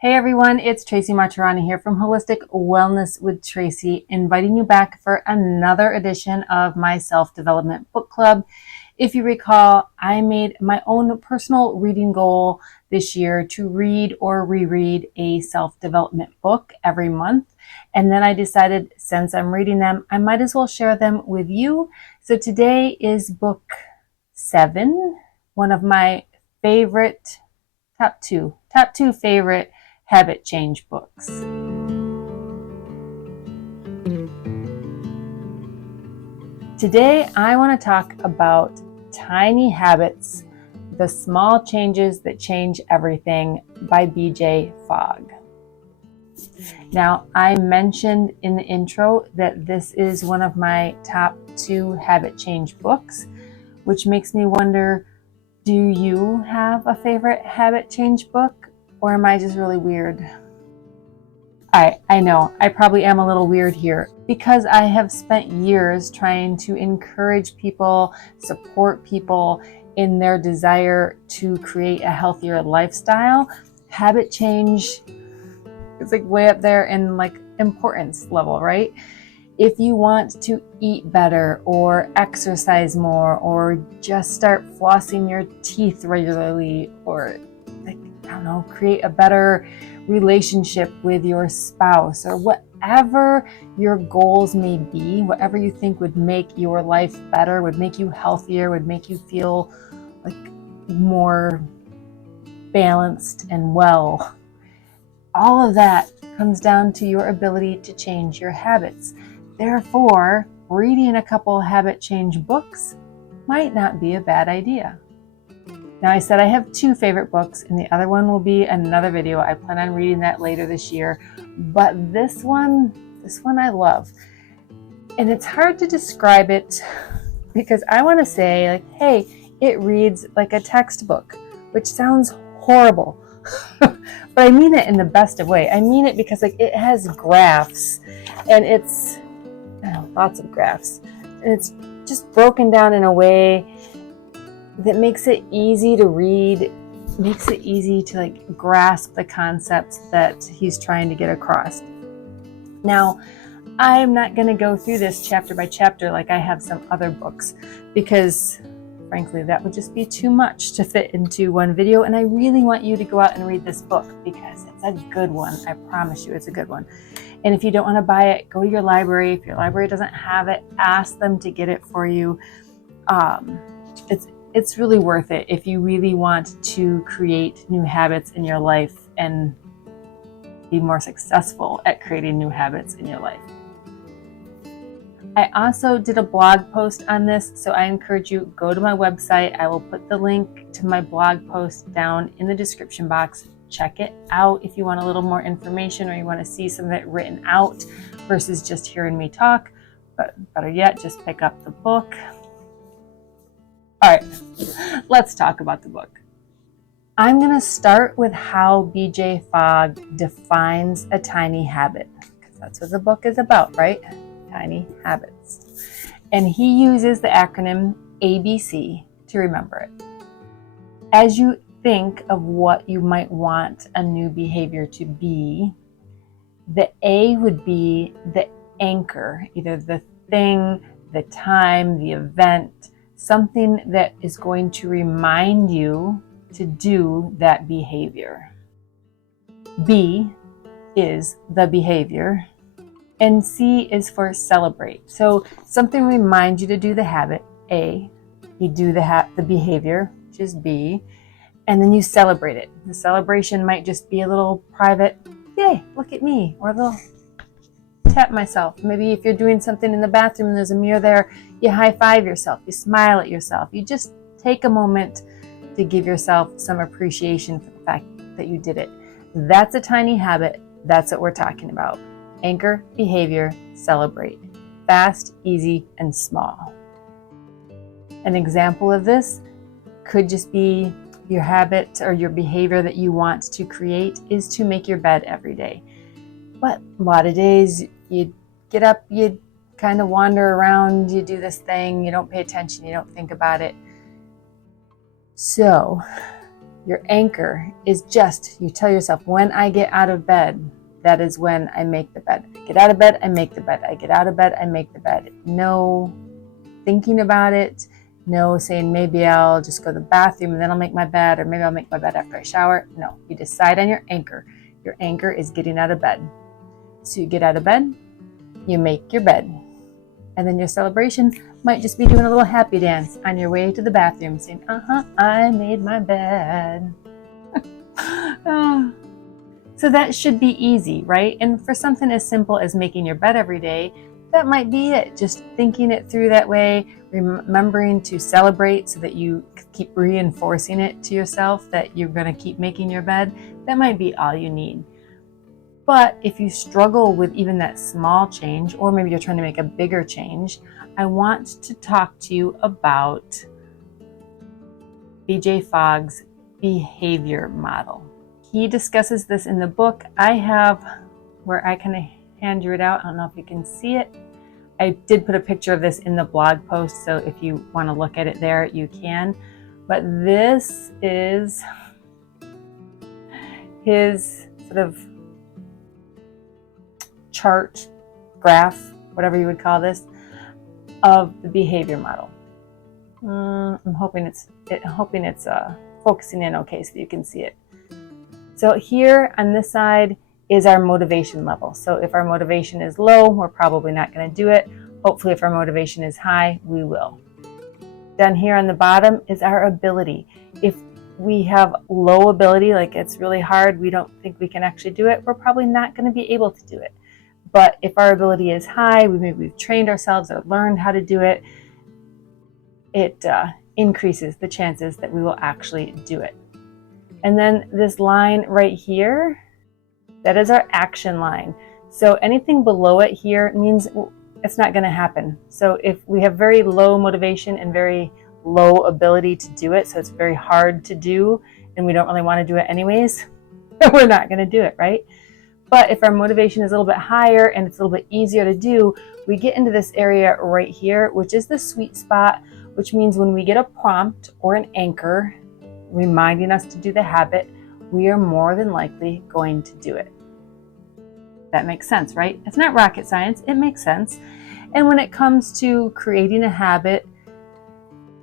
Hey everyone, it's Tracy Martirani here from Holistic Wellness with Tracy, inviting you back for another edition of my self-development book club. If you recall, I made my own personal reading goal this year to read or reread a self-development book every month. And then I decided, since I'm reading them, I might as well share them with you. So today is book 7, one of my favorite, top two favorite habit change books. Today, I want to talk about Tiny Habits, the Small Changes That Change Everything by BJ Fogg. Now, I mentioned in the intro that this is one of my top 2 habit change books, which makes me wonder, do you have a favorite habit change book? Or am I just really weird? I know, I probably am a little weird here because I have spent years trying to encourage people, support people in their desire to create a healthier lifestyle. Habit change is like way up there in like importance level, right? If you want to eat better or exercise more or just start flossing your teeth regularly or create a better relationship with your spouse or whatever your goals may be, whatever you think would make your life better, would make you healthier, would make you feel like more balanced and well. All of that comes down to your ability to change your habits. Therefore, reading a couple habit change books might not be a bad idea. Now, I said I have 2 favorite books, and the other one will be another video. I plan on reading that later this year. But this one I love. And it's hard to describe it because I want to say, like, hey, it reads like a textbook, which sounds horrible. But I mean it in the best of way. I mean it because it has graphs, and it's lots of graphs. And it's just broken down in a way that makes it easy to read, makes it easy to grasp the concepts that he's trying to get across. Now, I'm not going to go through this chapter by chapter like I have some other books because, frankly, that would just be too much to fit into one video, and I really want you to go out and read this book because it's a good one. I promise you it's a good one. And if you don't want to buy it, go to your library. If your library doesn't have it, ask them to get it for you. It's really worth it if you really want to create new habits in your life and be more successful at creating new habits in your life. I also did a blog post on this, so I encourage you, go to my website. I will put the link to my blog post down in the description box. Check it out if you want a little more information or you want to see some of it written out versus just hearing me talk. But better yet, just pick up the book. All right, let's talk about the book. I'm going to start with how BJ Fogg defines a tiny habit, because that's what the book is about, right? Tiny habits. And he uses the acronym ABC to remember it. As you think of what you might want a new behavior to be, the A would be the anchor, either the thing, the time, the event, something that is going to remind you to do that behavior. B is the behavior, and C is for celebrate. So something reminds you to do the habit, A, you do the behavior, which is B, and then you celebrate it. The celebration might just be a little private, yay, look at me, or a little tap myself. Maybe if you're doing something in the bathroom and there's a mirror there, you high five yourself, you smile at yourself, you just take a moment to give yourself some appreciation for the fact that you did it. That's a tiny habit. That's what we're talking about. Anchor, behavior, celebrate. Fast, easy, and small. An example of this could just be your habit or your behavior that you want to create is to make your bed every day. But a lot of days you get up, you kind of wander around, you do this thing, you don't pay attention, you don't think about it. So Your anchor is just, you tell yourself, when I get out of bed, that is when I make the bed. I get out of bed, I make the bed. I get out of bed, I make the bed. No thinking about it. No saying, maybe I'll just go to the bathroom and then I'll make my bed, or maybe I'll make my bed after I shower. No, you decide on your anchor. Your anchor is getting out of bed. So you get out of bed, you make your bed. And then your celebration might just be doing a little happy dance on your way to the bathroom, saying, I made my bed. So that should be easy, right? And for something as simple as making your bed every day, that might be it. Just thinking it through that way, remembering to celebrate so that you keep reinforcing it to yourself that you're going to keep making your bed. That might be all you need. But if you struggle with even that small change, or maybe you're trying to make a bigger change, I want to talk to you about BJ Fogg's behavior model. He discusses this in the book. I have where I kind of hand you it out. I don't know if you can see it. I did put a picture of this in the blog post, so if you want to look at it there, you can. But this is his sort of chart, graph, whatever you would call this, of the behavior model. I'm hoping it's focusing in okay so that you can see it. So here on this side is our motivation level. So if our motivation is low, we're probably not going to do it. Hopefully if our motivation is high, we will. Down here on the bottom is our ability. If we have low ability, like it's really hard, we don't think we can actually do it, we're probably not going to be able to do it. But if our ability is high, we've trained ourselves or learned how to do it, it increases the chances that we will actually do it. And then this line right here, that is our action line. So anything below it here means it's not going to happen. So if we have very low motivation and very low ability to do it, so it's very hard to do, and we don't really want to do it anyways, we're not going to do it, right? But if our motivation is a little bit higher and it's a little bit easier to do, we get into this area right here, which is the sweet spot, which means when we get a prompt or an anchor reminding us to do the habit, we are more than likely going to do it. That makes sense, right? It's not rocket science, it makes sense. And when it comes to creating a habit,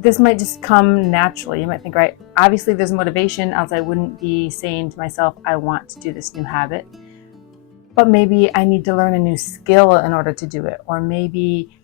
this might just come naturally. You might think, right, obviously there's motivation, else I wouldn't be saying to myself, I want to do this new habit. But maybe I need to learn a new skill in order to do it. Or maybe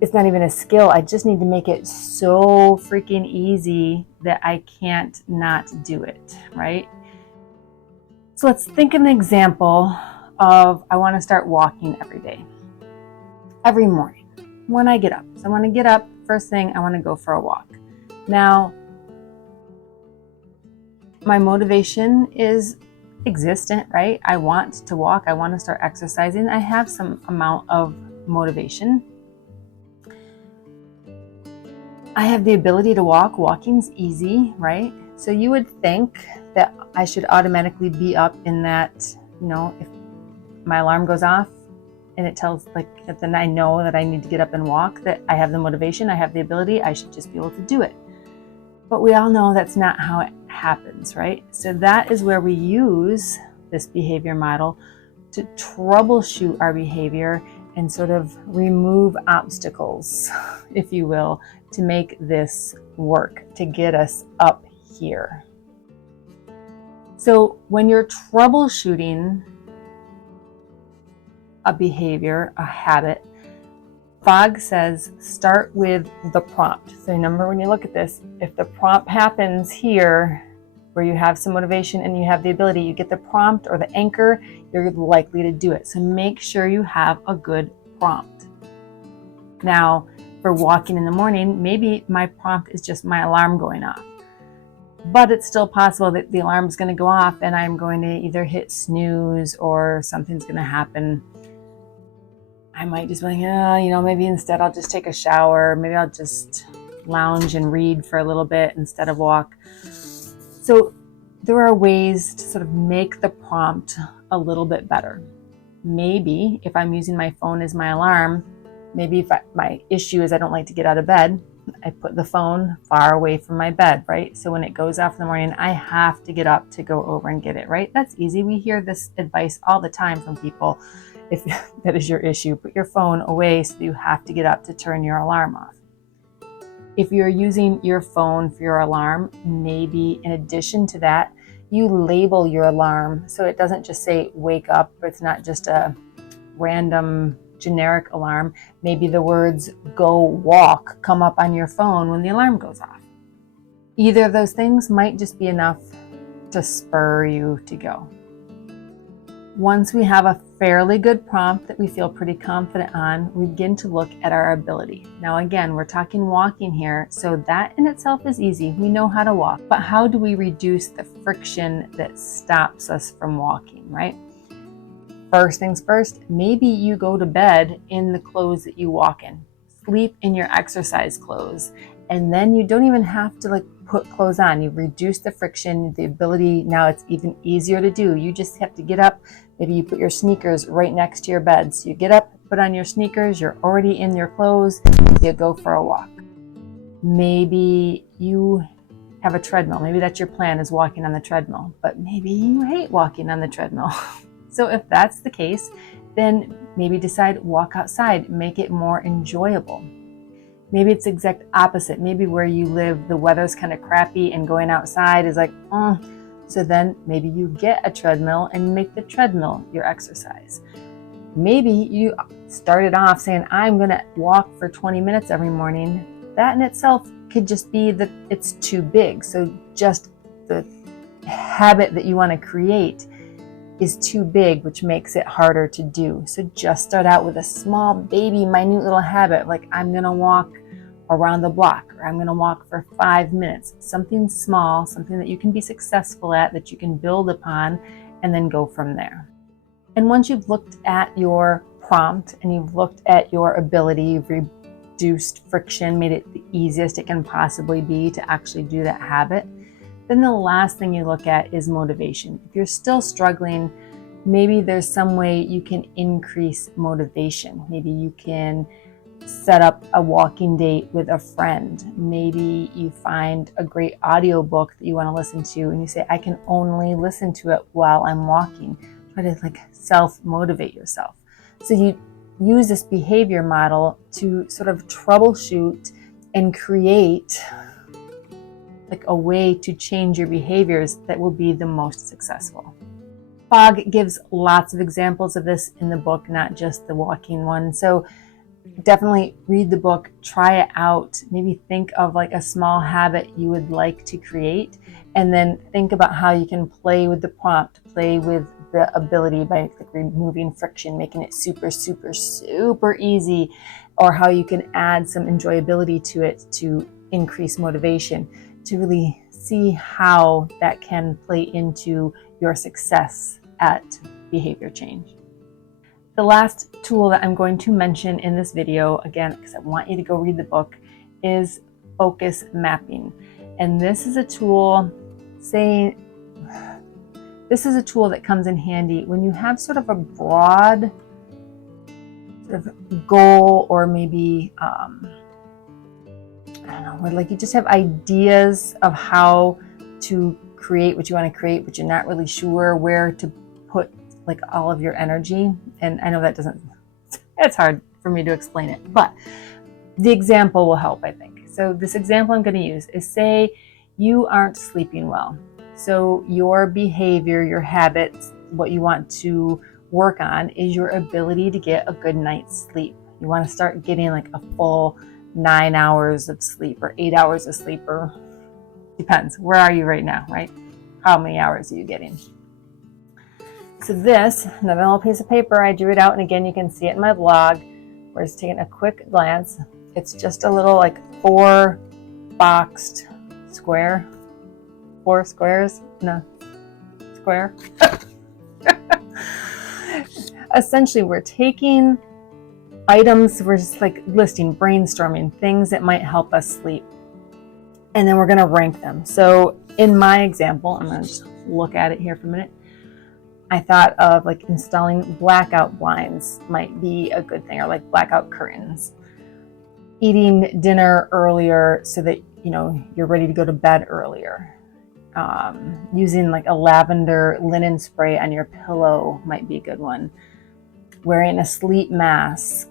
it's not even a skill. I just need to make it so freaking easy that I can't not do it, right? So let's think of an example of I want to start walking every day, every morning when I get up. So I want to get up, first thing, I want to go for a walk. Now, my motivation is existent, right? I want to walk. I want to start exercising. I have some amount of motivation. I have the ability to walk. Walking's easy, right? So you would think that I should automatically be up in that, if my alarm goes off and it tells, then I know that I need to get up and walk, that I have the motivation, I have the ability, I should just be able to do it. But we all know that's not how it happens, right? So that is where we use this behavior model to troubleshoot our behavior and sort of remove obstacles, if you will, to make this work, to get us up here. So when you're troubleshooting a behavior, a habit, Fogg says start with the prompt. So remember, when you look at this, if the prompt happens here, where you have some motivation and you have the ability, you get the prompt or the anchor, you're likely to do it. So make sure you have a good prompt. Now, for walking in the morning, maybe my prompt is just my alarm going off. But it's still possible that the alarm is going to go off and I'm going to either hit snooze or something's going to happen. I might just be like, maybe instead I'll just take a shower. Maybe I'll just lounge and read for a little bit instead of walk. So there are ways to sort of make the prompt a little bit better. Maybe if I'm using my phone as my alarm, maybe if my issue is I don't like to get out of bed, I put the phone far away from my bed, right? So when it goes off in the morning, I have to get up to go over and get it, right? That's easy. We hear this advice all the time from people. If that is your issue, put your phone away so you have to get up to turn your alarm off. If you're using your phone for your alarm, maybe in addition to that, you label your alarm so it doesn't just say wake up, but it's not just a random generic alarm. Maybe the words go walk come up on your phone when the alarm goes off. Either of those things might just be enough to spur you to go. Once we have a fairly good prompt that we feel pretty confident on, we begin to look at our ability. Now again, we're talking walking here, so that in itself is easy. We know how to walk, but how do we reduce the friction that stops us from walking, right? First things first, maybe you go to bed in the clothes that you walk in. Sleep in your exercise clothes, and then you don't even have to put clothes on. You reduce the friction, the ability. Now it's even easier to do. You just have to get up. Maybe you put your sneakers right next to your bed. So you get up, put on your sneakers, you're already in your clothes, you go for a walk. Maybe you have a treadmill. Maybe that's your plan, is walking on the treadmill, but maybe you hate walking on the treadmill. So if that's the case, then maybe decide walk outside, make it more enjoyable. Maybe it's the exact opposite. Maybe where you live, the weather's kind of crappy and going outside is like, So then maybe you get a treadmill and make the treadmill your exercise. Maybe you started off saying, I'm going to walk for 20 minutes every morning. That in itself could just be that it's too big. So just the habit that you want to create is too big, which makes it harder to do. So just start out with a small, baby, minute little habit, like I'm going to walk around the block, or I'm going to walk for 5 minutes. Something small, something that you can be successful at, that you can build upon, and then go from there. And once you've looked at your prompt and you've looked at your ability, you've reduced friction, made it the easiest it can possibly be to actually do that habit, then the last thing you look at is motivation. If you're still struggling, maybe there's some way you can increase motivation. Maybe you can set up a walking date with a friend. Maybe you find a great audiobook that you want to listen to and you say, I can only listen to it while I'm walking. Try to self-motivate yourself. So you use this behavior model to sort of troubleshoot and create a way to change your behaviors that will be the most successful. Fogg gives lots of examples of this in the book, not just the walking one. So definitely read the book, try it out, maybe think of a small habit you would like to create, and then think about how you can play with the prompt, play with the ability by removing friction, making it super, super, super easy, or how you can add some enjoyability to it to increase motivation, to really see how that can play into your success at behavior change. The last tool that I'm going to mention in this video, again, because I want you to go read the book, is focus mapping. And this is a tool that comes in handy when you have sort of a broad goal, or maybe where you just have ideas of how to create what you want to create, but you're not really sure where to put all of your energy. And I know it's hard for me to explain it, but the example will help, I think. So this example I'm going to use is, say you aren't sleeping well. So your behavior, your habits, what you want to work on is your ability to get a good night's sleep. You want to start getting a full 9 hours of sleep, or 8 hours of sleep, or depends. Where are you right now, right? How many hours are you getting? So this, another little piece of paper, I drew it out, and again, you can see it in my blog. We're just taking a quick glance. It's just a little 4 boxed square. 4 squares? No. Square. Essentially, we're taking items, we're just listing, brainstorming things that might help us sleep. And then we're going to rank them. So in my example, I'm going to just look at it here for a minute. I thought of installing blackout blinds might be a good thing, or blackout curtains. eating dinner earlier so that you're ready to go to bed earlier. Using like a lavender linen spray on your pillow might be a good one. Wearing a sleep mask,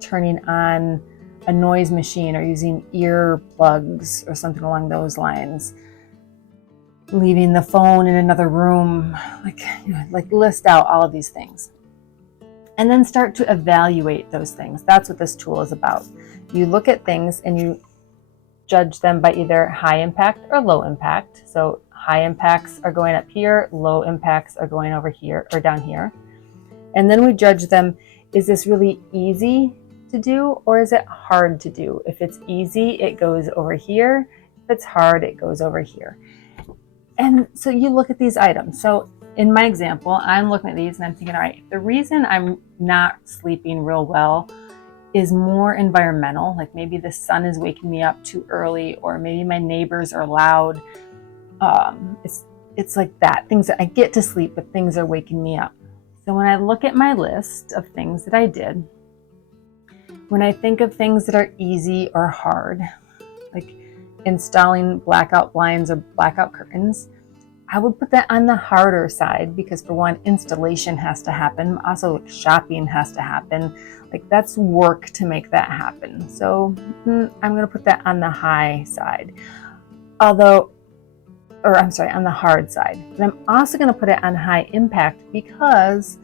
turning on a noise machine, or using ear plugs or something along those lines. Leaving the phone in another room, like list out all of these things. And then start to evaluate those things. That's what this tool is about. You look at things and you judge them by either high impact or low impact. So high impacts are going up here, low impacts are going over here or down here. And then we judge them, is this really easy to do or is it hard to do? If it's easy, it goes over here. If it's hard, it goes over here. And so you look at these items. So in my example, I'm looking at these and I'm thinking, all right, the reason I'm not sleeping real well is more environmental. Like maybe the sun is waking me up too early, or maybe my neighbors are loud. It's like that. Things that I get to sleep, but things are waking me up. So when I look at my list of things that I did, when I think of things that are easy or hard, like installing blackout blinds or blackout curtains, I would put that on the harder side because, for one, installation has to happen. Also, shopping has to happen. Like, that's work to make that happen. So I'm going to put that on the high side. On the hard side. But I'm also going to put it on high impact because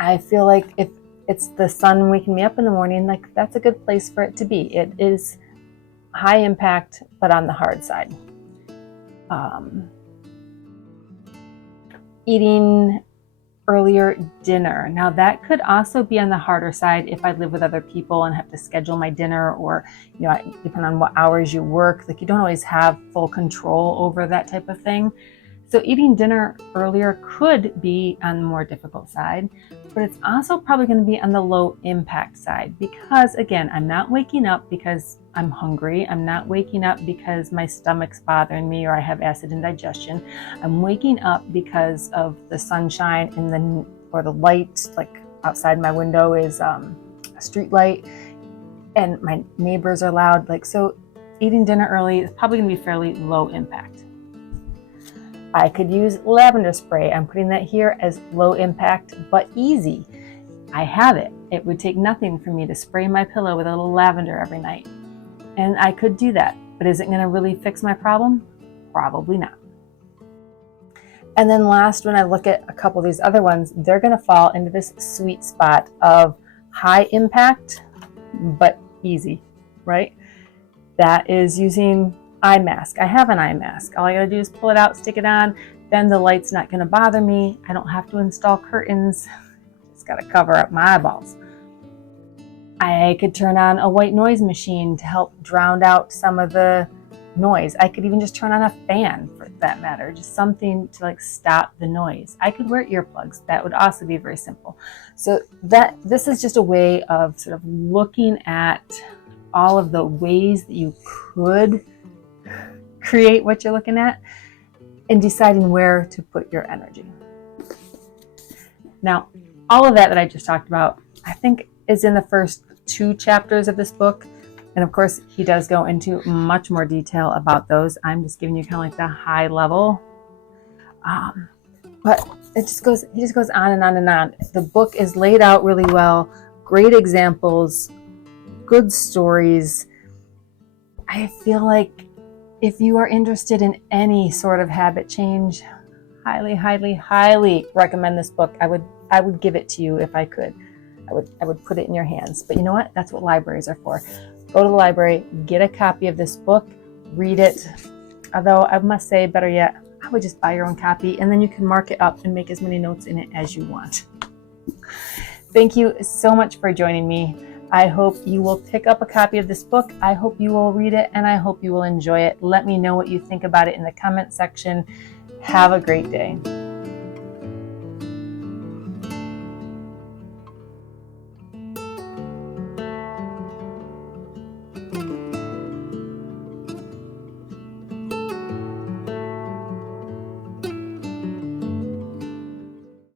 I feel like if it's the sun waking me up in the morning, like that's a good place for it to be. It is high impact, but on the hard side. Eating earlier dinner. Now that could also be on the harder side if I live with other people and have to schedule my dinner, or depending on what hours you work, like you don't always have full control over that type of thing. So eating dinner earlier could be on the more difficult side, but it's also probably going to be on the low impact side because, again, I'm not waking up because I'm hungry. I'm not waking up because my stomach's bothering me or I have acid indigestion. I'm waking up because of the sunshine or the light, like outside my window is a street light and my neighbors are loud. So eating dinner early is probably going to be fairly low impact. I could use lavender spray. I'm putting that here as low impact, but easy. I have it. It would take nothing for me to spray my pillow with a little lavender every night. And I could do that, but is it going to really fix my problem? Probably not. And then last, when I look at a couple of these other ones, they're going to fall into this sweet spot of high impact, but easy, right? That is using eye mask. I have an eye mask. All I gotta do is pull it out, stick it on, then the light's not gonna bother me. I don't have to install curtains. Just gotta cover up my eyeballs. I could turn on a white noise machine to help drown out some of the noise. I could even just turn on a fan, for that matter, just something to stop the noise. I could wear earplugs. That would also be very simple. So this is just a way of sort of looking at all of the ways that you could create what you're looking at and deciding where to put your energy. Now, all of that I just talked about, I think is in the first 2 chapters of this book. And of course, he does go into much more detail about those. I'm just giving you kind of like the high level. But he just goes on and on and on. The book is laid out really well, great examples, good stories. I feel like if you are interested in any sort of habit change, highly, highly, highly recommend this book. I would give it to you if I could. I would put it in your hands. But you know what? That's what libraries are for. Go to the library, get a copy of this book, read it. Although I must say, better yet, I would just buy your own copy and then you can mark it up and make as many notes in it as you want. Thank you so much for joining me. I hope you will pick up a copy of this book. I hope you will read it and I hope you will enjoy it. Let me know what you think about it in the comment section. Have a great day.